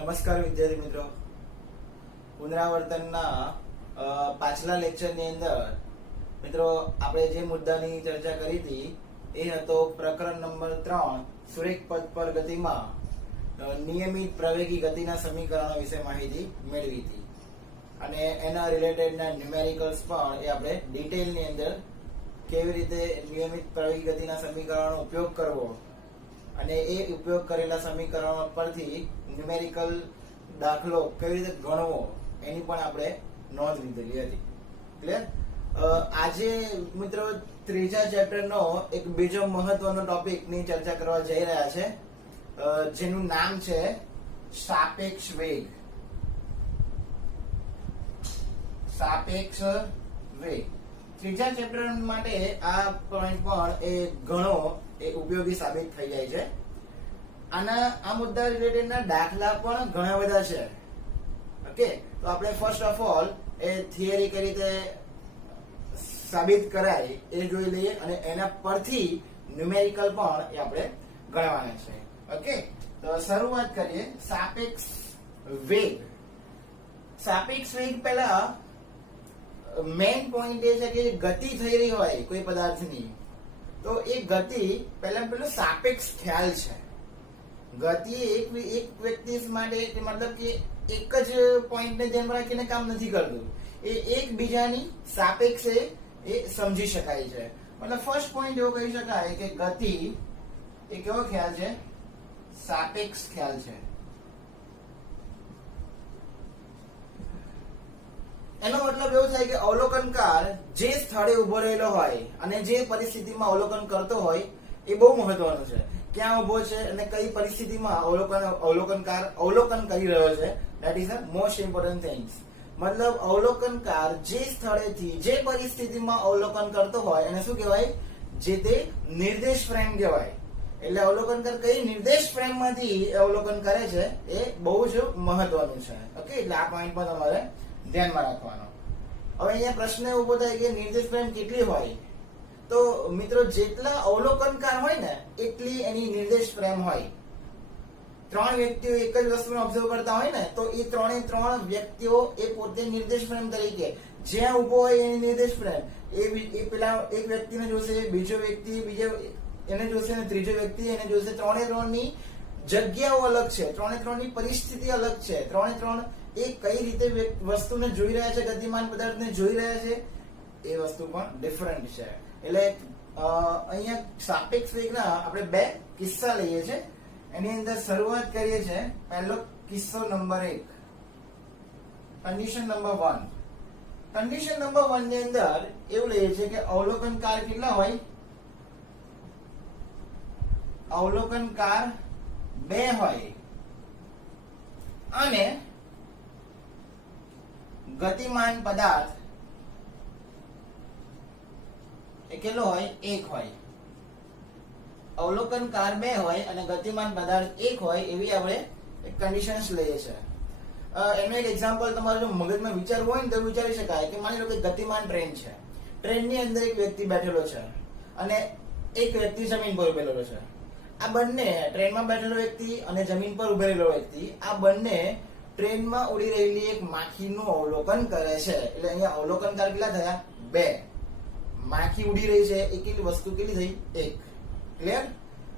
નમસ્કાર વિદ્યાર્થી મિત્રો, પુનરાવર્તનના પાછલા લેક્ચરની અંદર મિત્રો આપણે જે મુદ્દાની ચર્ચા કરી હતી એ હતો પ્રકરણ નંબર 3 સુરેખ પદ પર ગતિમાં નિયમિત પ્રવેગી ગતિના સમીકરણો વિશે માહિતી મેળવી હતી અને એના રિલેટેડના ન્યુમેરિકલ્સ પણ એ આપણે ડિટેલની અંદર કેવી રીતે નિયમિત પ્રવેગી ગતિના સમીકરણોનો ઉપયોગ કરવો અને એ ઉપયોગ કરેલા સમીકરણો પરથી ન્યુમેરિકલ દાખલો કેવી રીતે ગણવો એની પણ આપણે નોંધ લીધેલી હતી. ક્લિયર? આજે મિત્રો ત્રીજા ચેપ્ટરનો એક બીજો મહત્વનો ટોપિકની ચર્ચા કરવા જઈ રહ્યા છે, જેનું નામ છે સાપેક્ષ વેગ. સાપેક્ષ વેગ ત્રીજા ચેપ્ટર માટે આ પોઈન્ટ પણ એ ઘણો ઉપયોગી સાબિત થઈ જાય છે. આ મુદ્દા રિલેટેડના દાખલા પણ ઘણા બધા છે. ઓકે, તો આપણે first of all A theory કઈ રીતે સાબિત કરાય એ જોઈ લઈએ અને એના પરથી ન્યુમેરિકલ પણ એ આપણે ગણવાના છે. ઓકે, તો શરૂઆત કરીએ. સાપેક્ષ વેગ. સાપેક્ષ વેગ પહેલા મેઇન પોઈન્ટ એ છે કે ગતિ થઈ રહી હોય કોઈ પદાર્થની તો એ ગતિ પહેલું સાપેક્ષ ખ્યાલ છે. ગતિ એક વ્યક્તિ માટે મતલબ કે એક જ પોઈન્ટને ધ્યાનમાં રાખીને કામ નથી કરતું, એ એકબીજાની સાપેક્ષે એ સમજી શકાય છે. મતલબ ફર્સ્ટ પોઈન્ટ એવો કહી શકાય કે ગતિ એ કેવો ખ્યાલ છે? સાપેક્ષ ખ્યાલ છે. એનો મતલબ એવો થાય કે અવલોકનકાર જે સ્થળે ઉભો રહેલો હોય અને જે પરિસ્થિતિમાં અવલોકન કરતો હોય એ બહુ મહત્વનું છે. ક્યાં ઉભો છે અને કઈ પરિસ્થિતિમાં અવલોકનકાર અવલોકન કરી રહ્યો છે, that is a most important things. મતલબ અવલોકનકાર જે સ્થળેથી જે પરિસ્થિતિમાં અવલોકન કરતો હોય એને શું કહેવાય? જે તે નિર્દેશ ફ્રેમ કહેવાય. એટલે અવલોકનકાર કઈ નિર્દેશ ફ્રેમમાંથી અવલોકન કરે છે એ બહુ જ મહત્વનું છે. ઓકે, એટલે આ પોઈન્ટ પર તમારે ધ્યાનમાં રાખવાનો. હવે અહીંયા પ્રશ્ન ઉભો થાય કે નિર્દેશ ફ્રેમ કેટલી હોય? તો મિત્રો જેટલા અવલોકનકાર હોય ને એટલી એની નિર્દેશ ફ્રેમ હોય. 3 વ્યક્તિઓ એક જ વસ્તુને ઓબ્ઝર્વ કરતા હોય ને તો એ 3 વ્યક્તિઓ એ પોતે નિર્દેશ ફ્રેમ તરીકે જ્યાં ઉભો હોય એની નિર્દેશ ફ્રેમ એ પેલા એક વ્યક્તિને જોશે, બીજો વ્યક્તિ એને જોશે અને ત્રીજો વ્યક્તિ એને જોશે. 3 ની જગ્યાઓ અલગ છે, 3 ની પરિસ્થિતિ અલગ છે. 3 એ કઈ રીતે વસ્તુને જોઈ રહ્યા છે, ગતિમાન પદાર્થને જોઈ રહ્યા છે એ વસ્તુ પણ ડિફરન્ટ છે. એટલે અહીંયા સાપેક્ષ વેગના આપણે 2 કિસ્સા લઈએ છીએ. એની અંદર શરૂઆત કરીએ છીએ. પહેલો કિસ્સો number 1, condition number 1. Condition number 1 ની અંદર એવું લઈએ છીએ કે અવલોકનકાર કેટલા હોય? અવલોકનકાર 2 હોય અને ગતિમાન પદાર્થ એ કેટલો હોય? 1 હોય. અવલોકનકાર 2 હોય અને ગતિમાન પદાર્થ 1 હોય એવી આપણે કન્ડિશન્સ લઈએ છીએ. એનું એક એક્ઝામ્પલ તમારે જો મગજમાં વિચારવું હોય ને તો વિચારી શકાય કે માની લો કે ગતિમાન ટ્રેન છે. ટ્રેનની અંદર એક વ્યક્તિ બેઠેલો છે અને એક વ્યક્તિ જમીન પર ઉભેલો છે. આ બંને ટ્રેનમાં બેઠેલો વ્યક્તિ અને જમીન પર ઉભેલો વ્યક્તિ આ બંને ટ્રેનમાં ઉડી રહેલી એક માખીનું અવલોકન કરે છે. એટલે અહીંયા અવલોકનકાર કેટલા થયા? 2. માખી ઉડી રહી છે એ કેટલી વસ્તુ કેટલી થઈ? 1. ક્લિયર?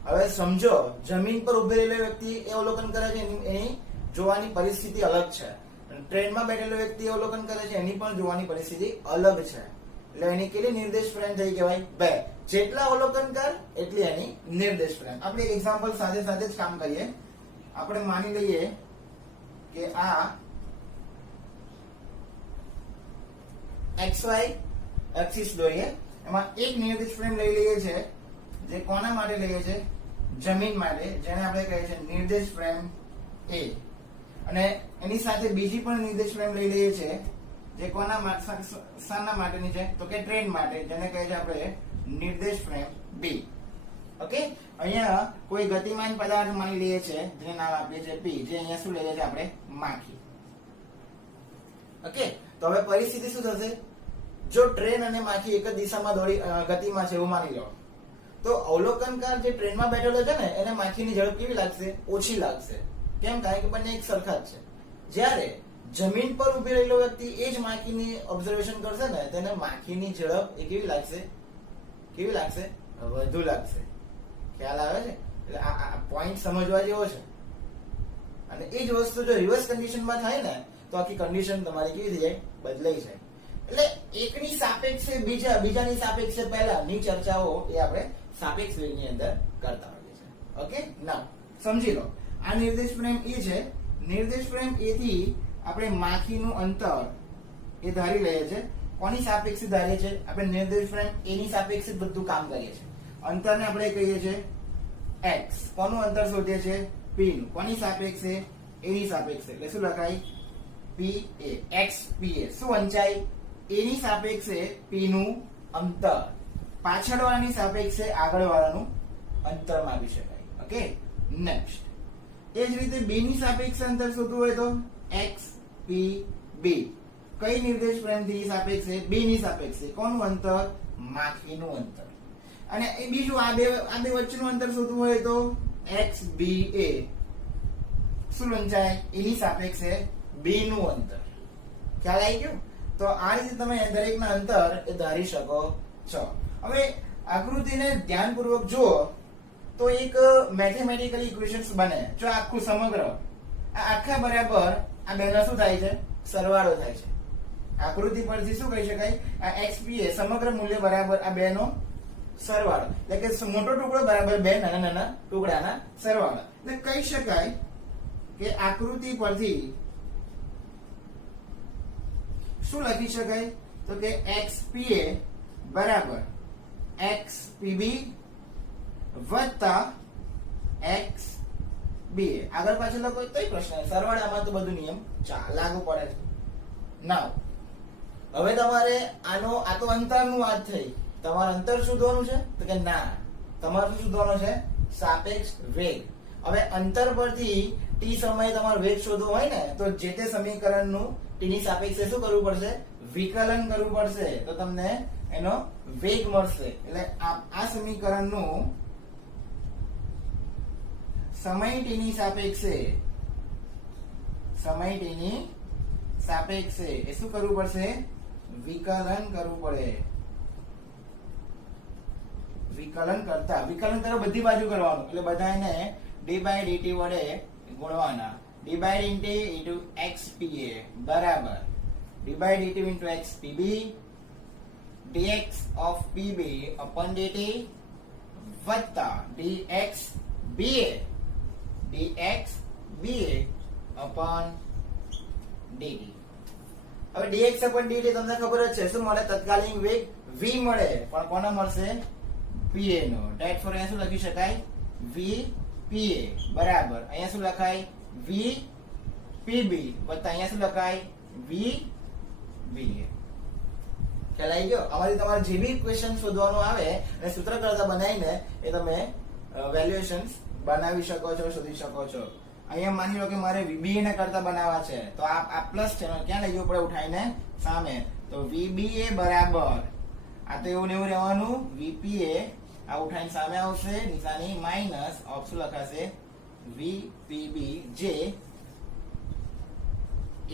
હવે સમજો જમીન પર ઉભી રહેલો વ્યક્તિ એ અવલોકન કરે છે, એની જોવાની પરિસ્થિતિ અલગ છે. ટ્રેનમાં બેઠેલો વ્યક્તિ અવલોકન કરે છે, એની પણ જોવાની પરિસ્થિતિ અલગ છે. એટલે એની કેટલી નિર્દેશ ફ્રેમ થઈ કહેવાય? 2. જેટલા અવલોકનકાર એટલી એની નિર્દેશ ફ્રેમ. આપણે એક એક્ઝામ્પલ સાથે સાથે જ કામ કરીએ. આપણે માની લઈએ કે આ XY એક્સિસ દોરીએ. એમાં એક નિર્દેશ ફ્રેમ લઈ લઈએ છે જે કોના માટે લઈએ છે? જમીન માટે, જેને આપણે કહીએ છીએ નિર્દેશ ફ્રેમ A. અને એની સાથે બીજી પણ નિર્દેશ ફ્રેમ લઈ લઈએ છે જે કોના શાના માટેની છે? તો કે ટ્રેન માટે, જેને કહે છે આપણે નિર્દેશ ફ્રેમ B. ઓકે, અહીંયા કોઈ ગતિમાન પદાર્થ માની લઈએ છે જેને નામ આપીએ છીએ P, જે અહીંયા શું લઈએ છે આપણે? માખી. ઓકે, તો હવે પરિસ્થિતિ શું થશે? જો ટ્રેન અને માખી એક જ દિશામાં ગતિમાં છે એવું માની લો તો અવલોકનકાર જે ટ્રેનમાં બેઠેલો છે ને એને માખીની ઝડપ કેવી લાગશે? ઓછી લાગશે. કેમ? કારણ કે બંને એક સરખા જ છે. જ્યારે જમીન પર ઉભી રહેલો વ્યક્તિ એ જ માખીની ઓબ્ઝર્વેશન કરશે ને, તેને માખીની ઝડપ એ કેવી લાગશે? કેવી લાગશે? વધુ લાગશે. ખ્યાલ આવે છે? એટલે આ પોઈન્ટ સમજવા જેવો છે. અને એ જ વસ્તુ જો રિવર્સ કન્ડિશનમાં થાય ને, તો આખી કન્ડિશન તમારી કેવી થઈ જાય? બદલાઈ જાય. એટલે એકની સાપેક્ષે બીજાની સાપેક્ષે પહેલાની ચર્ચાઓ એ આપણે સાપેક્ષ વેગની અંદર કરતા હોઈએ છીએ. ઓકે, નાઉ સમજી લો, આ નિર્દેશ ફ્રેમ એ છે. નિર્દેશ ફ્રેમ એ થી આપણે માખીનું અંતર એ ધારી લઈએ છીએ. કોની સાપેક્ષે ધારીએ છીએ? આપણે નિર્દેશ ફ્રેમ એ ની સાપેક્ષે બધું કામ કરીએ છીએ. અંતરને આપણે કહીએ છીએ x. કોનું અંતર શોધીએ છીએ? p નું. કોની સાપેક્ષે? a ની સાપેક્ષે. એટલે શું લખાય? pa. x pa. શું ઊંચાઈ? a ની સાપેક્ષે p નું અંતર. પાછળવાળાની સાપેક્ષે આગળવાળાનું અંતર માપી શકાય. Okay, next. એ જ રીતે b ની સાપેક્ષે અંતર શોધવું હોય તો x p b. કઈ નિર્દેશ ફ્રેમથી સાપેક્ષે? b ની સાપેક્ષે. કોનું અંતર? માખીનું અંતર. અને એ બીજું આ બે વચ્ચેનું અંતર શોધવું હોય તો x b a. શું ઊંચાઈ? a ની સાપેક્ષે b નું અંતર. ખ્યાલ આવી ગયો? તો આ રીતે તમે દરેકના અંતર એ ધારી શકો છો. હવે આકૃતિને ધ્યાનપૂર્વક જુઓ તો એક મેથેમેટિકલ ઇક્વેશન્સ બને. જો આખું સમગ્ર આખા બરાબર આ બેનો શું થાય છે? સરવાળો થાય છે. આકૃતિ પરથી શું કહી શકાય? આ xpa સમગ્ર મૂલ્ય બરાબર આ બેનો સરવાળો. એટલે કે મોટો ટુકડો બરાબર બે નાના નાના ટુકડાના સરવાળો. એટલે કહી શકાય કે આકૃતિ પરથી શું લખી શકાય? તો કે xpa બરાબર xpb વત્તા xba. આગળ પાછળ લખો તોય પ્રશ્ન. સરવાળામાં તો બધું નિયમ લાગુ પડે છે. નાઉ હવે તમારે આ તો અંતરનું વાત થઈ. તમારે અંતર શોધવાનું છે? તો કે ના, તમારે શું શોધવાનું છે? સાપેક્ષ વેગ. હવે અંતર પરથી t સમયે તમારે વેગ શોધવો હોય ને, તો જે તે સમીકરણનું t ની સાપેક્ષે શું કરવું પડશે? વિકલન કરવું પડશે. તો તમને એનો વેગ મળશે. એટલે આ સમીકરણનું સમય t ની સાપેક્ષે એ શું કરવું પડશે? વિકલન કરવું પડે. વિકલન કરો બધી બાજુ કરવાનું. એટલે બધાને d/dt વડે ગુણવાના. d/dt into xpa બરાબર d/dt into xpb dx of pb upon dt વત્તા dxba upon dt. હવે dx upon dt તમને ખબર જ છે શું મળે? તત્કાલીન વેગ v મળે. પણ કોનો મળશે? pa no. ધેટ ફોર અહીંયા શું લખી શકાય? v pa બરાબર અહીંયા શું લખાય? v pb વત્તા અહીંયા શું લખાય? v va. ખ્યાલ આવી ગયો? અમારી તમારે જે બી ઇક્વેશન શોધવાનું આવે અને સૂત્ર કરતા બનાવીને એ તમે વેલ્યુએશન્સ બનાવી શકો છો, શોધી શકો છો. અહીંયા માની લો કે મારે VBA ને કરતા બનાવવા છે, તો આ પ્લસ છે, ક્યાં લઈ જવું પડે? ઉઠાઈને સામે. તો VBA બરાબર આ તો એવું ને એવું રહેવાનું. VPA આ ઉઠાઈને સામે આવશે, નિશાની માઇનસ ઓફ શું લખાશે? VPB જે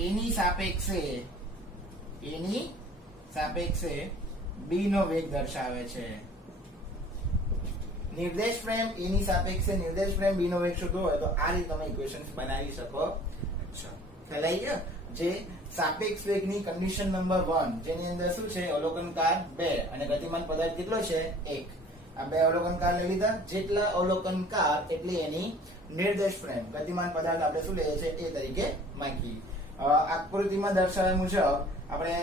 એની સાપેક્ષે B નો વેગ દર્શાવે છે. નિર્દેશ ફ્રેમ એની સાપેક્ષે નિર્દેશ ફ્રેમ B નો વેગ શોધવો હોય તો આ રીતે તમે ઇક્વેશન્સ બનાવી શકો છો. ખ્યાલ આવી ગયો? જે સાપેક્ષ વેગની કન્ડિશન નંબર 1 જેની અંદર શું છે? અવલોકનકાર 2 અને ગતિમાન પદાર્થ કેટલો છે? 1. આ બે અવલોકનકાર લઈ લીધા. જેટલા અવલોકનકાર એટલી એની નિર્દેશ ફ્રેમ. ગતિમાન પદાર્થ આપણે શું લઈએ છીએ? એ તરીકે માગીએ. આકૃતિમાં દર્શાવ્યા મુજબ આપણે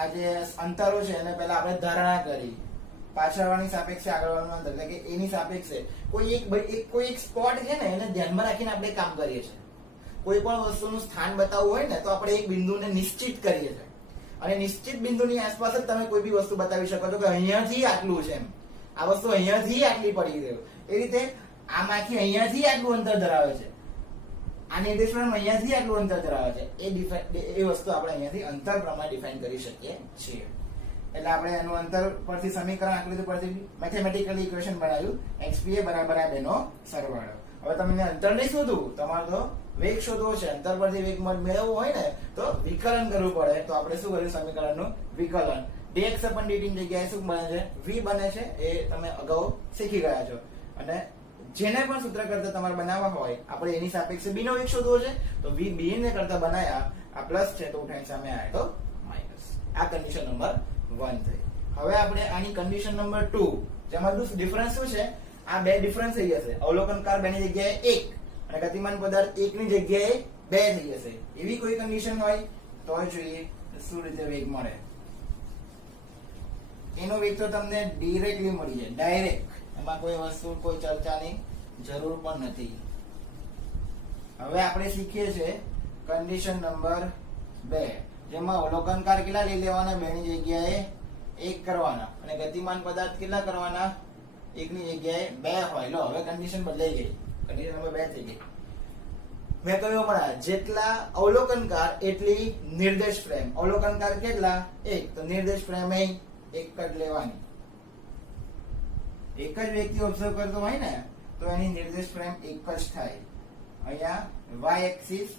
આ જે અંતરો છે એને પહેલા આપણે ધારણા કરી. પાછળવાળાની સાપેક્ષે આગળવાળાનું અંતર, એટલે કે એની સાપેક્ષે કોઈ એક સ્પોટ છે ને એને ધ્યાનમાં રાખીને આપણે કામ કરીએ છીએ. કોઈ પણ વસ્તુનું સ્થાન બતાવવું હોય ને તો આપણે એક બિંદુને નિશ્ચિત કરીએ છીએ અને નિશ્ચિત બિંદુની આસપાસ જ તમે કોઈ બી વસ્તુ બતાવી શકો છો કે અહીંયાથી આટલું છે, એમ આ વસ્તુ અહીંયાથી આટલી પડી ગયું. એ રીતે આમાંથી અહીંયાથી આટલું અંતર ધરાવે છે, આ નિર્દેશ ફ્રેમ અહીંયાથી આટલું અંતર ધરાવે છે. એ વસ્તુ આપણે અહીંયાથી અંતર પ્રમાણે ડિફાઇન કરી શકીએ છીએ. એટલે આપણે એનું અંતર પરથી સમીકરણ આકૃતિ પરથી મેથેમેટિકલી ઇક્વેશન બનાવ્યું. xpa બરાબર આ બેનો સરવાળો. હવે તમને અંતર નહીં શોધવું, તમારે તો વેગ શોધવો છે. અંતર પરથી વેગ મેળવવો હોય ને તો વિકલન કરવું પડે. તો આપણે શું કર્યું? સમીકરણનું વિકલન. dx upon dt ની જગ્યાએ શું બને છે? v બને છે. એ તમે અગાઉ શીખી ગયા છો. અને જેને પણ સૂત્ર કરતા તમારે બનાવવા હોય, આપણે એની સાપેક્ષે b નો વેગ શોધવો છે, તો v b ને કરતા બનાયા, આ પ્લસ છે તો ઉઠાઈને સામે આવે તો માઈનસ. આ કન્ડિશન નંબર 1 થઈ. હવે આપણે આની કન્ડિશન નંબર 2, જેમાં ડિફરન્સ શું છે? આ બે ડિફરન્સ થઈ જશે. અવલોકનકાર 2 ની જગ્યાએ 1 અને ગતિમાન પદાર્થ 1 ની જગ્યાએ 2 થઈ જશે. એવી કોઈ કન્ડિશન હોય તો જોઈએ શું રીતે વેગ મળે. એનો વેગ તો તમને ડાયરેક્ટલી મળી જાય, ડાયરેક્ટ. એમાં કોઈ વસ્તુ, કોઈ ચર્ચાની જરૂર પણ નથી. હવે આપણે શીખીએ છીએ કન્ડિશન નંબર 2, જેમાં અવલોકનકાર કેટલા લઈ લેવાના? 2 ની જગ્યાએ 1 કરવાના અને ગતિમાન પદાર્થ કેટલા કરવાના? 1 ની જગ્યાએ 2 હોય. લો, હવે કન્ડિશન બદલાઈ ગઈ. કન્ડિશન નંબર 2 થઈ ગઈ. મેં કહ્યું હમણાં, જેટલા અવલોકનકાર એટલી નિર્દેશ ફ્રેમ. અવલોકનકાર કેટલા? 1, તો નિર્દેશ ફ્રેમ અહીં 1 જ લેવાની. એક જ વ્યક્તિ ઓબ્ઝર્વ કરતો હોય ને તો એની નિર્દેશ ફ્રેમ 1 જ થાય. અહીંયા y એક્સિસ,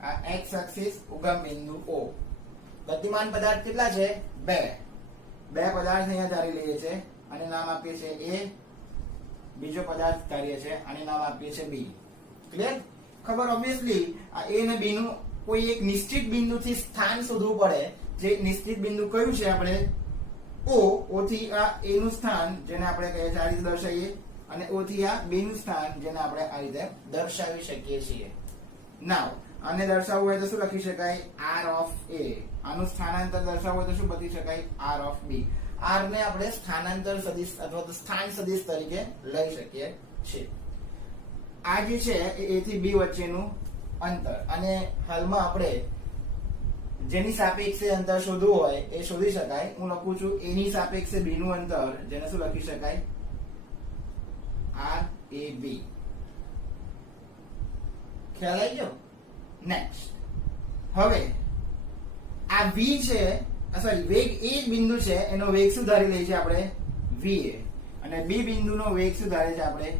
આ x એક્સિસ, ઉગમ બિંદુ O. ગતિમાન પદાર્થ કેટલા છે? 2. 2 પદાર્થ અહીંયા ધારી લઈએ છે અને નામ આપીએ છે A. બીજો પદાર્થ ધારીએ છે અને નામ આપીએ છે B. ક્લિયર? ખબર? ઓબ્વિયસલી આ A અને B નું કોઈ એક નિશ્ચિત બિંદુથી સ્થાન શોધવું પડે. જે નિશ્ચિત બિંદુ કયું છે? આપણે O થી આ A નું સ્થાન, જેને આપણે કહીએ છીએ આ રીતે દર્શાવીએ, અને O થી આ B નું સ્થાન, જેને આપણે આ રીતે દર્શાવી શકીએ છીએ. નાઉ આને દર્શાવવું હોય તો શું લખી શકાય? R of A. આનું સ્થાનાંતર દર્શાવવું હોય તો શું બતાવી શકાય? R of B. R ને આપણે સ્થાનાંતર સદિશ અથવા તો સ્થાન સદિશ તરીકે લઈ શકીએ છીએ. આ જે છે એ A થી B વચ્ચેનું અંતર, અને હાલમાં આપણે જેની સાપેક્ષે અંતર શોધવું હોય એ શોધી શકાય. હું લખું છું A ની સાપેક્ષે B નું અંતર, જેને શું લખી શકાય? RAB. ખ્યાલ આવી ગયો? નેક્સ્ટ, હવે આ V છે, સોરી વેગ A બિંદુ છે, એનો વેગ શું ધારી લઈએ છીએ આપણે? VA. અને B બિંદુનો વેગ શું ધારે છે આપણે?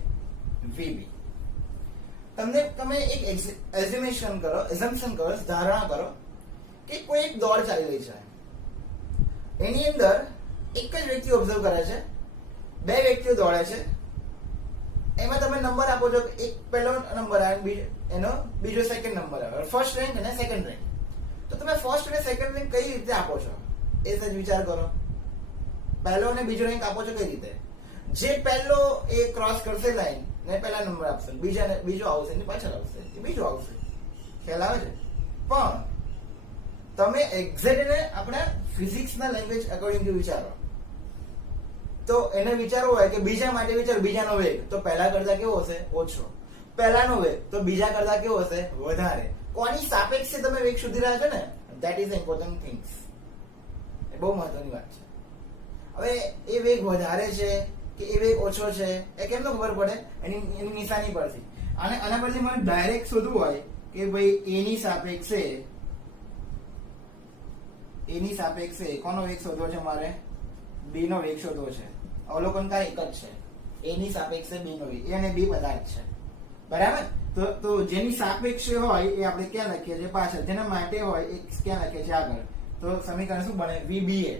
VB. તમે એક એઝમ્પશન કરો, ધારણા કરો કે કોઈ એક દોડ ચાલી રહી છે. એની અંદર એક જ વ્યક્તિ ઓબ્ઝર્વ કરે છે, 2 વ્યક્તિઓ દોડે છે. એમાં તમે નંબર આપો છો, એક પહેલો નંબર આવે, એનો બીજો સેકન્ડ નંબર આવે, ફર્સ્ટ રેન્ક અને સેકન્ડ રેન્ક. તો તમે ફર્સ્ટ અને સેકન્ડ રેન્ક કઈ રીતે આપો છો એ સજ વિચાર કરો. પહેલો અને બીજો રેન્ક આપો છો કઈ રીતે? જે પહેલો એ ક્રોસ કરશે લાઈન ને પહેલા નંબર આપશે, બીજો આવશે ને પાછળ આવશે, બીજો આવશે. ખ્યાલ આવે છે? પણ તમે એક્ઝેક્ટ એને આપણા ફિઝિક્સના લેંગ્વેજ અકોર્ડિંગ વિચારો. તો એને વિચારવું હોય કે બીજા માટે વિચારો, બીજાનો વેગ તો પહેલા કરતા કેવો હશે? ઓછો. પહેલાનો વેગ તો બીજા કરતા કેવો હશે? વધારે. કોની સાપેક્ષે તમે વેગ શોધી રહ્યા છો ને, ધેટ ઇઝ ઇમ્પોર્ટન્ટ થિંગ્સ. એ બહુ મહત્વની વાત છે. હવે એ વેગ વધારે છે કે એ વેગ ઓછો છે એ કેમનો ખબર પડે? એની નિશાની પરથી. અને આના પરથી મને ડાયરેક્ટ શોધવું હોય કે ભાઈ એની સાપેક્ષે કોનો વેગ શોધવો છે મારે? B નો વેગ શોધવો છે. અવલોકનકાર એક જ છે. A ની સાપેક્ષે B નો વેગ, A અને B પદાર્થ છે, બરાબર? તો જેની સાપેક્ષે હોય એ આપણે ક્યાં લખીએ છીએ? પાછળ. જેના માટે હોય એ ક્યાં લખીએ છીએ? આગળ. તો સમીકરણ શું બને? VBA.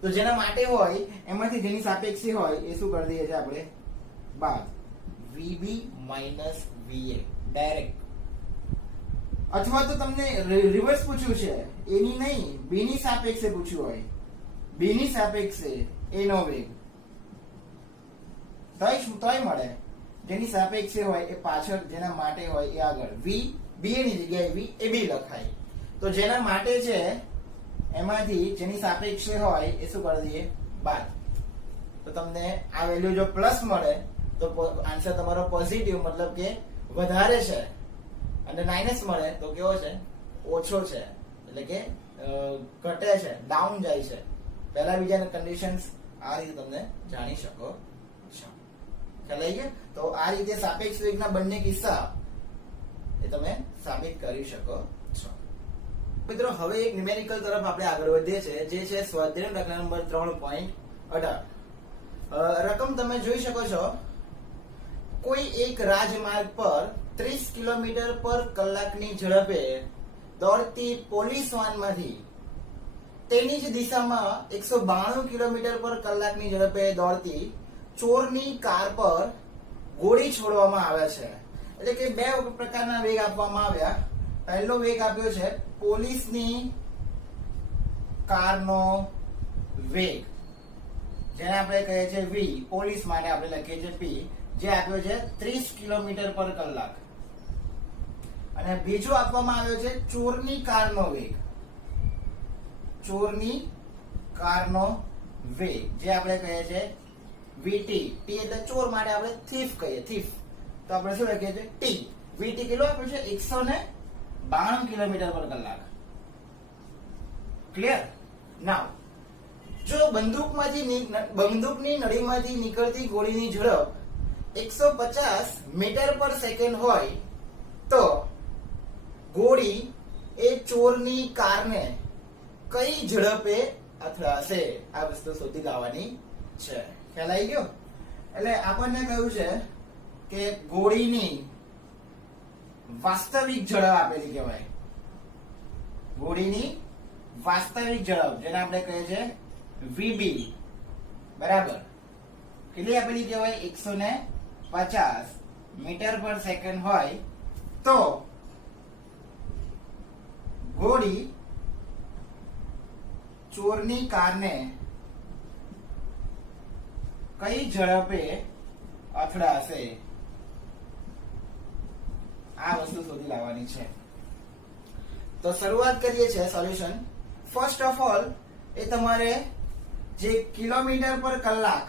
તો જેના માટે હોય એમાંથી જેની સાપેક્ષે હોય એ શું કરી દઈએ છીએ આપણે? બાદ. VB minus VA direct. અથવા તો તમને રિવર્સ પૂછ્યું છે, એની નહીં B ની સાપેક્ષે પૂછ્યું હોય, B ની સાપેક્ષે A નો વેગ, તોય મળે. જેની સાપેક્ષે હોય એ પાછળ, જેના માટે હોય એ આગળ. BA ની જગ્યાએ VAB લખાય. તો જેના માટે છે એમાંથી જેની સાપેક્ષે હોય એ શું કરી દઈએ? બાદ. તો તમને આ વેલ્યુ જો પ્લસ મળે તો આન્સર તમારો પોઝિટિવ, મતલબ કે વધારે છે. અને માઇનસ મળે તો કેવો છે? ઓછો છે, એટલે કે ઘટે છે, ડાઉન જાય છે. પહેલા બીજાના કન્ડિશન્સ આ રીતે તમને જાણી શકો છો. ખ્યાલ આવી ગયો? તો આ રીતે સાપેક્ષ વેગના બંને કિસ્સા એ તમે સાબિત કરી શકો છો. મિત્રો, હવે એક ન્યુમેરિકલ તરફ આપણે આગળ વધીએ છીએ, જે છે સ્વાધ્યાય દાખલા નંબર 3.18. રકમ તમે જોઈ શકો છો કોઈ એક રાજમાર્ગ પર 30 કિલોમીટર પર કલાકની ઝડપે દોડતી પોલીસ વાનમાંથી તેની જ દિશામાં 192 કિલોમીટર પર કલાકની ઝડપે દોડતી ચોરની કાર પર ગોળી છોડવામાં આવે છે. એટલે કે બે પ્રકારના વેગ આપવામાં આવ્યા. પહેલો વેગ આપ્યો છે પોલીસની કારનો વેગ, જેને આપણે કહીએ છીએ v, પોલીસ માટે આપણે લખીએ છીએ p, જે આપ્યો છે 30 કિલોમીટર પર કલાક. અને બીજો આપવામાં આવ્યો છે ચોરની કારનો વેગ. ચોરની કારનો વેગ જે આપણે કહીએ છીએ vt. t એટલે ચોર માટે આપણે થીફ કહીએ, થીફ. તો આપણે શું લખીએ છીએ t. vt કેટલો આપ્યો છે 192 કિલોમીટર પર કલાક. ક્લિયર? નાઉ જો બંદૂકની નળીમાંથી નીકળતી ગોળીની ઝડપ 150 મીટર પર સેકન્ડ હોય તો ગોળી એ ચોરની કારને કઈ ઝડપે અથડાશે? આ વસ્તુ શોધી લાવવાની છે. ખ્યાલ આવી ગયો? એટલે આપણને કહ્યું છે કે ગોળીની વાસ્તવિક ઝડપ આપેલી કહેવાય. ગોળીની વાસ્તવિક ઝડપ જેને આપણે કહીએ છીએ vb બરાબર કેટલી આપેલી કહેવાય? 150 મીટર પર સેકન્ડ હોય તો ગોળી ચોરની કારને કઈ ઝડપે અથડાશે? આ વસ્તુ શોધી લાવવાની છે. તો શરૂઆત કરીએ છીએ સોલ્યુશન. ફર્સ્ટ ઓફ ઓલ એ તમારે જે કિલોમીટર પર કલાક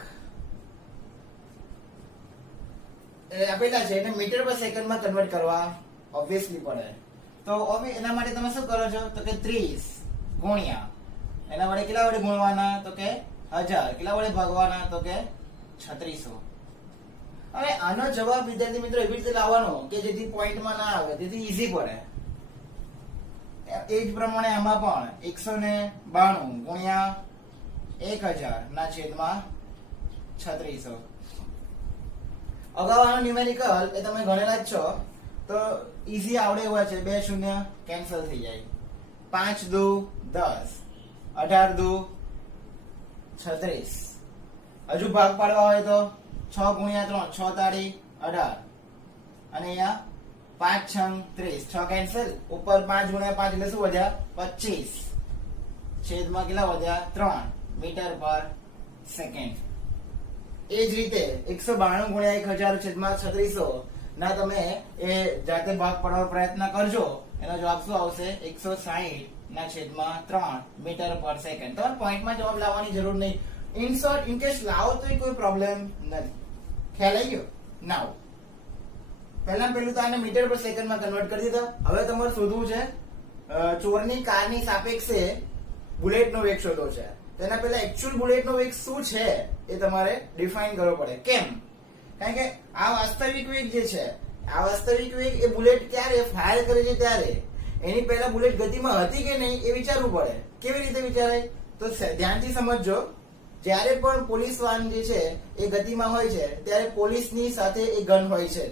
આપેલા છે એને મીટર પર સેકન્ડમાં કન્વર્ટ કરવા ઓબ્વિયસલી પડે. તો એના માટે તમે શું કરો છો? તો કે 30 ગુણ્યા એના વડે કેટલા વડે ગુણવાના? તો કે 1000. કેટલા વડે ભાગવાના? તો કે 3600. હવે આનો જવાબ વિદ્યાર્થી મિત્રો એવી રીતે લાવવાનો કે જેથી પોઈન્ટમાં ના આવે, જેથી ઈઝી પડે. એ જ પ્રમાણે આમાં પણ 192 ગુણ્યા 1000 ના છેદમાં 3600. અગાઉ આનો ન્યુમેરિકલ એ તમે ગણેલા જ છો તો ઈઝી આવડે એવા છે. 2 શૂન્ય કેન્સલ થઈ જાય. 5 દુ 10, 18 દુ 36. હજુ ભાગ પાડવા હોય તો 6 ગુણ્યા 3, 6 તાળી 18. અને અહીંયા 5 6 30, 6 કેન્સલ. ઉપર 5 ગુણ્યા 5 એટલે શું વધ્યા? 25. છેદમાં કેટલા વધ્યા? 3 મીટર પર સેકન્ડ. એ જ રીતે 192 ગુણ્યા 1000 છેદમાં 3600 ના તમે એ જાતે ભાગ પાડવાનો પ્રયત્ન કરજો. એનો જવાબ શું આવશે? 160 ના છેદમાં 3 મીટર પર સેકન્ડ. તમારે પોઈન્ટમાં જવાબ લાવવાની જરૂર નહીં. ઇન શોર્ટ ઇન કેસ લાવો તો કોઈ પ્રોબ્લેમ નથી. ખ્યાલ આવી ગયો? નાઉ પહેલું તો આને મીટર પર સેકન્ડમાં કન્વર્ટ કરી દીધા. હવે તમારે શોધવું છે ચોરની કારની સાપેક્ષે બુલેટનો વેગ શોધવો છે. તેના પહેલા એક્ચ્યુઅલ બુલેટનો વેગ શું છે એ તમારે ડિફાઇન કરવો પડે. કેમ? કારણ કે આ વાસ્તવિક વેગ જે છે, આ વાસ્તવિક વેગ એ બુલેટ ક્યારે ફાયર કરે છે ત્યારે એની પહેલા બુલેટ ગતિમાં હતી કે નહીં એ વિચારવું પડે. કેવી રીતે વિચારાય? તો ધ્યાનથી સમજજો. જ્યારે પણ પોલીસ વાન જે છે એ ગતિમાં હોય છે ત્યારે પોલીસની સાથે એ ગન હોય છે.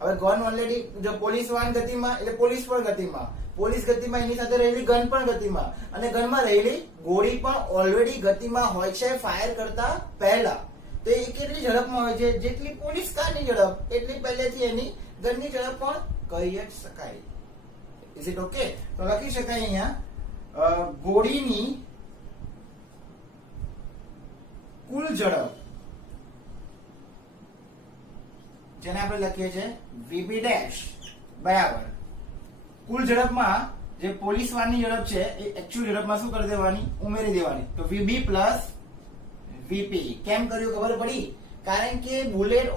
હવે ગન ઓલરેડી જો પોલીસ વાન ગતિમાં એટલે પોલીસ પણ ગતિમાં, પોલીસ ગતિમાં એની સાથે રહેલી ગન પણ ગતિમાં, અને ગનમાં રહેલી ગોળી પણ ઓલરેડી ગતિમાં હોય છે ફાયર કરતા પહેલા. તો એ કેટલી ઝડપમાં હોય છે? જેટલી પોલીસ કારની ઝડપ એટલી પહેલેથી એની ગનની ઝડપ પણ કહી જ શકાય. Is it okay? તો લખી શકાય અહીંયા ગોળીની કુલ ઝડપ જેને આપણે લખીએ છીએ vb ડેશ બરાબર કુલ ઝડપમાં જે પોલીસ વાનની ઝડપ છે એ એક્ચ્યુઅલ ઝડપમાં શું કરી દેવાની? ઉમેરી દેવાની. તો vb પ્લસ vp. કેમ કર્યું ખબર પડી? કારણ કે બુલેટ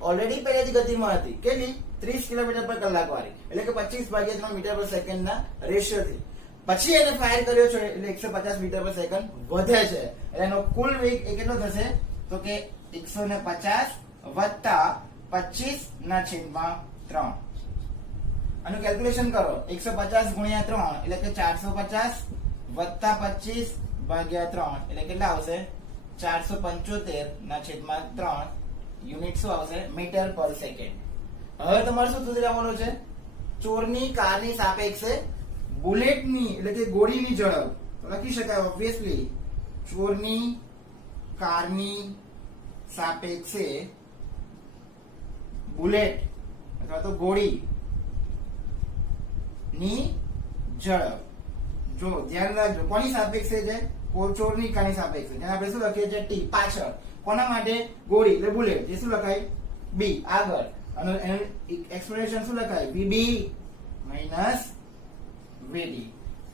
ઓલરેડી પહેલેથી ગતિમાં હતી. કેટલી? 30 કિલોમીટર પર કલાક વાળી, એટલે કે 25/3 મીટર પર સેકન્ડ ના રેશિયોથી. પછી એને ફાયર કર્યો છે એટલે 150 મીટર પર સેકન્ડ વધે છે. એટલે એનો કુલ વેગ એ કેટલો થશે? તો કે 150 વત્તા 25 ના છેદમાં 3. આનું કેલ્ક્યુલેશન કરો. 150 ગુણ્યા 3 એટલે કે 450 વત્તા 25/3 એટલે કેટલા આવશે? 475 ના છેદમાં 3 યુનિટ શું આવશે? મીટર પર સેકન્ડ. હવે તમારે શું શોધી લેવાનું છે? ચોરની કારની સાપેક્ષે બુલેટની એટલે કે ગોળીની ઝડપ. તો લખી શકાય ઓબ્વિયસલી ચોરની કારની સાપેક્ષે બુલેટ અથવા તો ગોળી ની ઝડપ. જો ધ્યાન રાખજો કોની સાપેક્ષે છે? ચોરની કારની સાપેક્ષે. જેને આપણે શું લખીએ છીએ? ટી પાછળ. કોના માટે? ગોળી એટલે બુલેટ. જે શું લખાય? બી આગળ. અને એનું એક્સપ્રેશન શું લખાય? વીબી માઇનસ વીડી.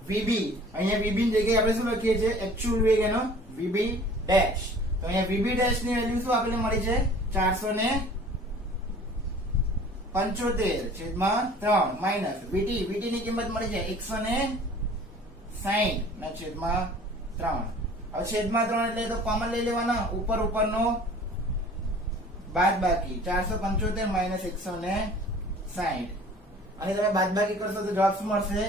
વીબી અહીંયા વીબી ની જગ્યાએ આપણે શું લખીએ છીએ? એક્ચ્યુઅલ વેગ એનો વીબી ડેશ. તો અહીંયા વીબી ડેશ ની વેલ્યુ શું આપણને મળી છે? 475/3 માઇનસ વીટી. વીટી ની કિંમત મળી છે 160/3. હવે છેદમાં 3 એટલે તો કોમન લઈ લેવાના. ઉપરનો બાદબાકી 475 - 160. અને તમે બાદબાકી કરશો તો જવાબ શું મળશે?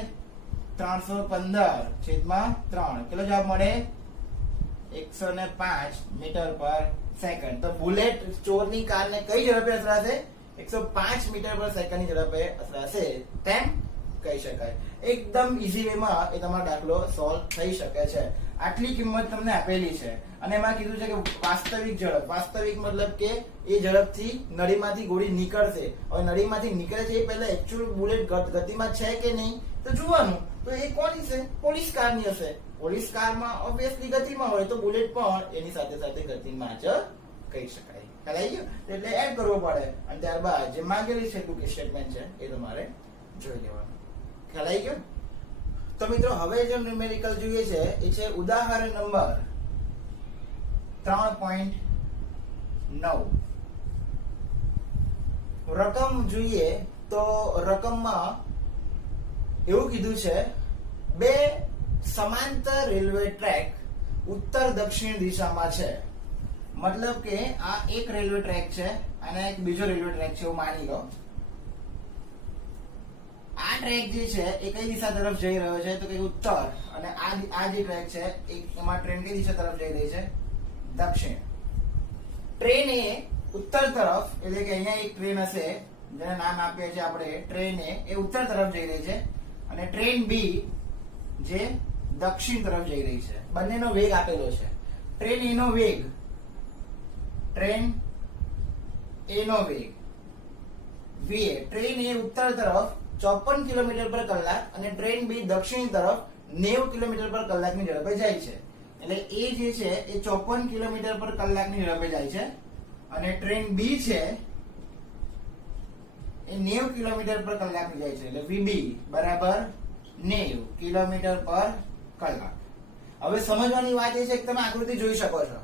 315/3. કેટલો જવાબ મળે? 105 મીટર પર સેકન્ડ. તો બુલેટ ચોરની કારને કઈ ઝડપે અથડાશે? 105 મીટર પર સેકન્ડની ઝડપે અથડાશે તેમ કહી શકાય. એકદમ ઈઝી વેમાં એ તમારો દાખલો સોલ્વ થઈ શકે છે. આટલી કિંમત તમને આપેલી છે અને એમાં કીધું છે કે વાસ્તવિક ઝડપ. વાસ્તવિક મતલબ કે એ ઝડપથી નળીમાંથી ગોળી નીકળશે. હવે નળીમાંથી નીકળે છે એ પહેલા એક્ચ્યુઅલ બુલેટ ગતિમાં છે કે નહીં તો જોવાનું. તો એ કોની છે? પોલીસ કારની હશે. પોલીસ કારમાં ઓબ્વિયસલી ગતિમાં હોય તો બુલેટ પણ એની સાથે સાથે ગતિમાં જ કહી શકાય. ખ્યાલ આવી ગયો? એટલે એડ કરવો પડે અને ત્યારબાદ જે માંગેલી છે ટુ સ્ટેટમેન્ટ છે એ તમારે જોઈ લેવાનું. ખ્યાલ આવી ગયો? તો મિત્રો હવે જે ન્યુમેરિકલ જોઈએ છે એ છે ઉદાહરણ નંબર 3.9. રકમ જોઈએ તો રકમમાં એવું કીધું છે બે સમાંતર રેલવે ટ્રેક ઉત્તર દક્ષિણ દિશામાં છે. મતલબ કે આ એક રેલવે ટ્રેક છે અને એક બીજો રેલવે ટ્રેક છે એવું માની લો. આ ટ્રેક જે છે એ કઈ દિશા તરફ જઈ રહ્યો છે? તો કે ઉત્તર. અને આ જે ટ્રેક છે એમાં ટ્રેન કઈ દિશા તરફ જઈ રહી છે? દક્ષિણ. ટ્રેન એ ઉત્તર તરફ એટલે કે અહીંયા એક ટ્રેન હશે જેને નામ આપીએ છીએ આપણે ટ્રેન એ ઉત્તર તરફ જઈ રહી છે અને ટ્રેન બી જે દક્ષિણ તરફ જઈ રહી છે. બંનેનો વેગ આપેલો છે. ટ્રેન એ નો વેગ વીએ. ટ્રેન એ ઉત્તર તરફ 54 કિલોમીટર પર કલાક અને ટ્રેન બી દક્ષિણ તરફ 90 કિલોમીટર પર કલાકની ઝડપે જાય છે. એટલે એ જે છે એ 54 કિલોમીટર પર કલાકની ઝડપે જાય છે અને ટ્રેન બી છે એ 90 કિલોમીટર પર કલાકની જાય છે. એટલે વીબી બરાબર 90 કિલોમીટર પર કલાક. હવે સમજવાની વાત એ છે કે તમે આકૃતિ જોઈ શકો છો.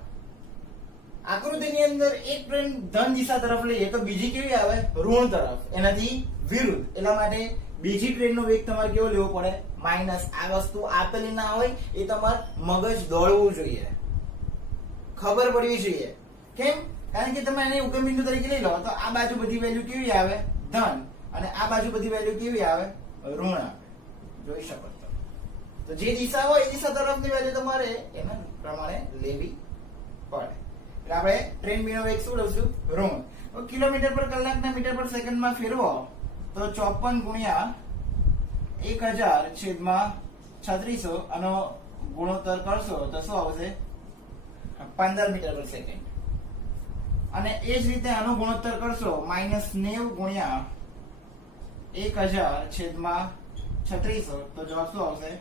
આકૃતિની અંદર એક ટ્રેન ધન દિશા તરફ લઈએ તો બીજી કેવી આવે? ઋણ તરફ. એનાથી વિરુદ્ધ. એટલા માટે બીજી ટ્રેનનો વેગ તમારે કેવો લેવો પડે? માઇનસ. આ વસ્તુ આપેલી ના હોય એ તમારે મગજ દોડવું જોઈએ, ખબર પડવી જોઈએ. કેમ? કારણ કે તમે એને ઉગમ બિંદુ તરીકે લઈ લો તો આ બાજુ બધી વેલ્યુ કેવી આવે? ધન. અને આ બાજુ બધી વેલ્યુ કેવી આવે? ઋણ. જોઈ શકો છો. તો જે દિશા હોય એ દિશા તરફની વેલ્યુ તમારે એના પ્રમાણે લેવી પડે. એટલે આપણે ટ્રેન બી નો વેગ શું લઈશું? ઋણ. કિલોમીટર પર કલાકના મીટર પર સેકન્ડમાં ફેરવો તો 54 ગુણ્યા 1000/3600 આનો ગુણોત્તર કરશો તો શું આવશે? 15 મીટર પર સેકન્ડ. અને એ જ રીતે આનો ગુણોત્તર કરશો -90 ગુણ્યા 1000/3600 તો જવાબ શું આવશે?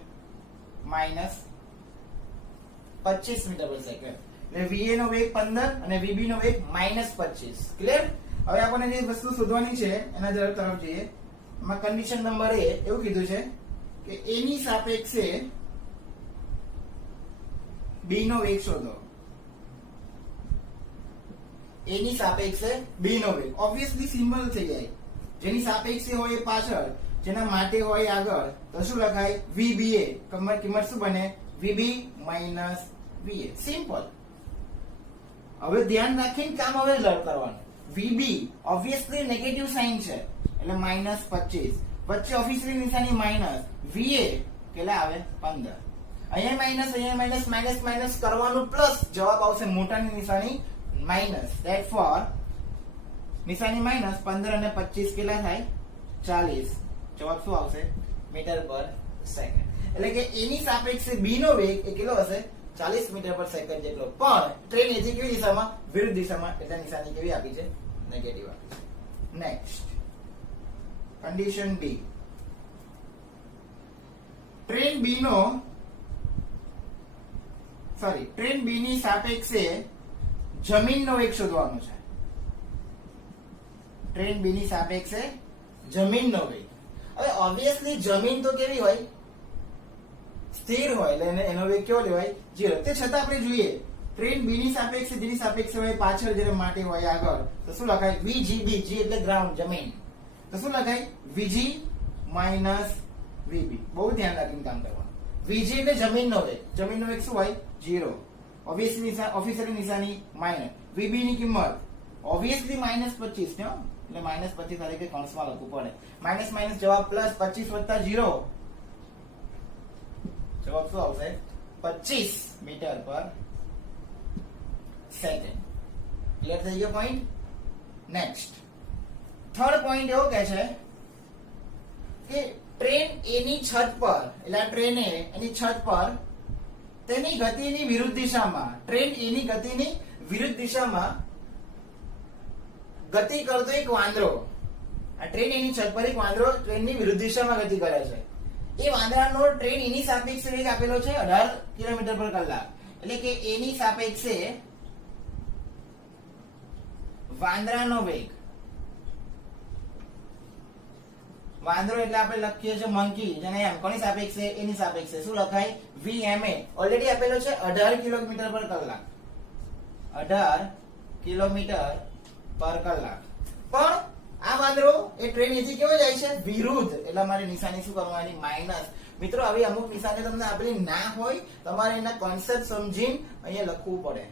-25 મીટર પર સેકન્ડ. એટલે VA નો વેગ 15 અને VB નો વેગ -25. ક્લિયર? હવે આપણને જે વસ્તુ શોધવાની છે એના તરફ જઈએ. એમાં કન્ડિશન નંબર એ એવું કીધું છે કે A ની સાપેક્ષે B નો વેગ શોધો. A ની સાપેક્ષે B નો વેગ. ઓબ્વિયસલી સિમ્પલ થઈ જાય. જેની સાપેક્ષે હોય એ પાછળ, જેના માટે હોય આગળ. તો શું લખાય? VBA. કિંમત શું બને? VB - VA. સિમ્પલ. હવે ધ્યાન રાખીને કામ હવે કરવાનું. VB ઓબ્વિયસલી નેગેટિવ સાઇન છે એટલે -25. વચ્ચે ઓફિશિયલી નિશાની માઇનસ. VA કેટલા આવે? 15. અહીંયા માઇનસ કરવાનું પ્લસ જવાબ આવશે મોટાની નિશાની માઇનસ. ધેટફોર નિશાની માઇનસ 15 અને 25 કેટલા થાય 40. જવાબ શું આવશે મીટર પર સેકન્ડ. એટલે કે એની સાપેક્ષે બી નો વેગ એ કેટલો હશે 40 મીટર પર સેકન્ડ જેટલો. પણ ટ્રેન એથી કેવી દિશામાં વિરુદ્ધ દિશામાં, એટલે નિશાની કેવી આપી છે નેગેટિવ આપી છે. નેક્સ્ટ કન્ડિશન બી. ટ્રેન બી ની સાપેક્ષે જમીનનો વેગ શોધવાનો છે. ટ્રેન બી ની સાપેક્ષે જમીનનો વેગ. હવે ઓબ્વિયસલી જમીન તો કેવી હોય સ્થિર હોય, એટલે એનો વેગ કેવો લેવાય 0. તે છતાં આપણે જોઈએ ટ્રેન બી ની સાપેક્ષે જેની સાપેક્ષે હોય પાછળ જ્યારે માટે હોય આગળ, તો શું લખાય VGB. G એટલે ગ્રાઉન્ડ જમીન, તો શું લખાય VG માઇનસ VB. બહુ ધ્યાન રાખીને કામ કરવાનું. VG એટલે જમીનનો વેગ. જમીનનો વેગ શું હોય 0. ઓફિસિયલી નિશાની માઇનસ. VB ની કિંમત ઓબ્વિયસલી -25 ને, એટલે -25 તરીકે કૌંસમાં લખવું પડે. માઇનસ માઇનસ જવાબ પ્લસ 25 + 0. જવાબ શું આવશે 25 મીટર પર સેકન્ડ. ક્લિયર થઈ ગયો પોઈન્ટ. નેક્સ્ટ થર્ડ પોઈન્ટ એવો કહે છે કે ટ્રેન એની છત પર, એટલે ટ્રેને એની છત પર તેની ગતિની વિરુદ્ધ દિશામાં, ટ્રેન એની ગતિની વિરુદ્ધ દિશામાં ગતિ કરતો એક વાંદરો. આ ટ્રેન એની છત પર એક વાંદરો ટ્રેનની વિરુદ્ધ દિશામાં ગતિ કરે છે. એ વાંદરાનો ટ્રેન એની સાપેક્ષે વેગ આપેલો છે 18 કિલોમીટર પર કલાક. એટલે કે એની સાપેક્ષે વાંદરાનો વેગ, વાંદરો એટલે આપણે લખીએ છીએ મંકી, જેને એમ કોની સાપેક્ષે એની સાપેક્ષે શું લખાય VMA. ઓલરેડી આપેલો છે 18 કિલોમીટર પર કલાક. 18 કિલોમીટર પર કલાક. પણ આ વાંદરો એ ટ્રેન એથી કેવો જાય છે વિરુદ્ધ, એટલે મારે નિશાની શું કરવાની માઇનસ. મિત્રો આવી અમુક નિશાની તમને આપેલી ના હોય, તમારે એના કોન્સેપ્ટ સમજીને અહીંયા લખવું પડે.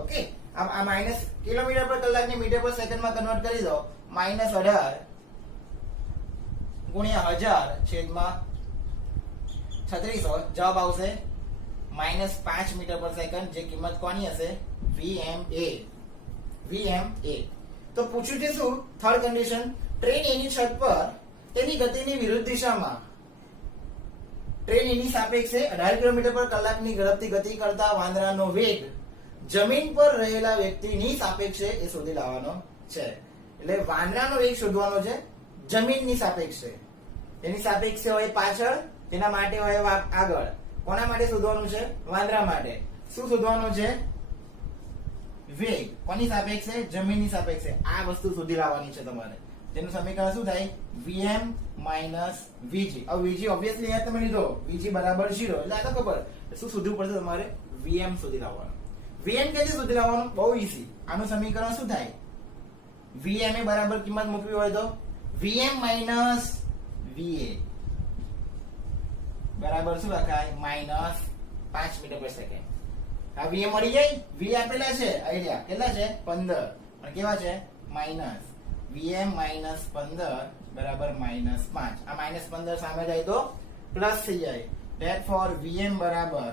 ઓકે, આ માઇનસ કિલોમીટર પર કલાક ને મીટર પર સેકન્ડમાં કન્વર્ટ કરી દો. -18 ગુણ્યા 1000 છેદમાં 3600. જવાબ આવશે -5 મીટર પર સેકન્ડ, જે કિંમત કોની હશે VMA. તો પૂછ્યું છે શું થર્ડ કન્ડિશન, ટ્રેન એની છત પર તેની ગતિની વિરુદ્ધ દિશામાં, ટ્રેન એની સાપેક્ષે 18 કિલોમીટર પર કલાકની ઝડપથી ગતિ કરતા વાંદરાનો વેગ જમીન પર રહેલા વ્યક્તિની સાપેક્ષે એ શોધી લાવવાનો છે. એટલે વાંદરાનો વેગ શોધવાનો છે જમીનની સાપેક્ષે. એની સાપેક્ષે હોય પાછળ, તેના માટે હોય આગળ. કોના માટે શોધવાનું છે વાંદરા માટે. શું શોધવાનું છે વેગ. કોની સાપેક્ષે જમીનની સાપેક્ષે. આ વસ્તુ શોધી લાવવાની છે તમારે, જેનું સમીકરણ શું થાય VM માઇનસ VG. હવે VG ઓબ્વિયસલી અહીંયા તમે લીધો VG બરાબર 0, એટલે આ તો ખબર શું શોધવું પડશે તમારે VM શોધી લાવવાનું. VM ક્યાંથી શોધી લાવવાનું બહુ ઈઝી. આનું સમીકરણ શું થાય VMA બરાબર કિંમત મૂકવી હોય તો VM માઇનસ VA બરાબર શું લખાય -5 મીટર પર સેકન્ડ. આ VM મળી જાય. V આપેલા છે આઈડિયા કેટલા છે 15, પણ કેવા છે માઇનસ. VM માઇનસ 15 બરાબર -5. આ -15 સામે જાય તો પ્લસ થઈ જાય. Therefore VM બરાબર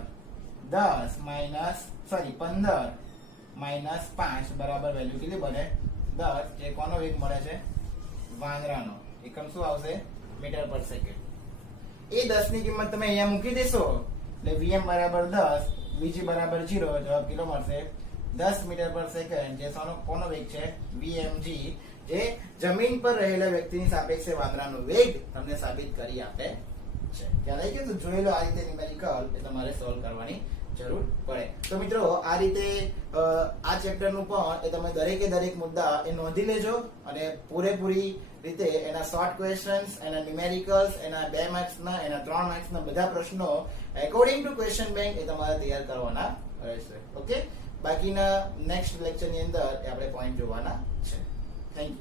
15 માઇનસ 5 બરાબર વેલ્યુ કેટલી બને 10. જે કોનો વેગ મળે છે વાંદરાનો. એકમ શું આવશે મીટર પર સેકન્ડ. એ 10 ની કિંમત તમે અહીંયા મૂકી દેશો, એટલે VM બરાબર 10, VG બરાબર 0. જવાબ કેટલો મળશે 10 મીટર પર સેકન્ડ. જે કોનો વેગ છે VMG, જે જમીન પર રહેલા વ્યક્તિની સાપેક્ષે વાંદરાનો વેગ તમને સાબિત કરી આપે છે. ખ્યાલ આવી ગયો? તો જોઈ લો આ રીતે ન્યુમેરિકલ એ તમારે સોલ્વ કરવાની જરૂર પડે. તો મિત્રો આ રીતે આ ચેપ્ટરનું પણ એ તમે દરેકે દરેક મુદ્દા એ નોંધી લેજો, અને પૂરેપૂરી રીતે એના શોર્ટ ક્વેશ્ચન્સ, એના ન્યુમેરિકલ્સ, એના 2 માર્ક્સના, એના 3 માર્ક્સના બધા પ્રશ્નો એકોર્ડિંગ ટુ ક્વેશ્ચન બેંક એ તમારે તૈયાર કરવાના રહેશે. ઓકે, બાકીના નેક્સ્ટ લેક્ચરની અંદર આપણે પોઈન્ટ જોવાના છે. Thank you.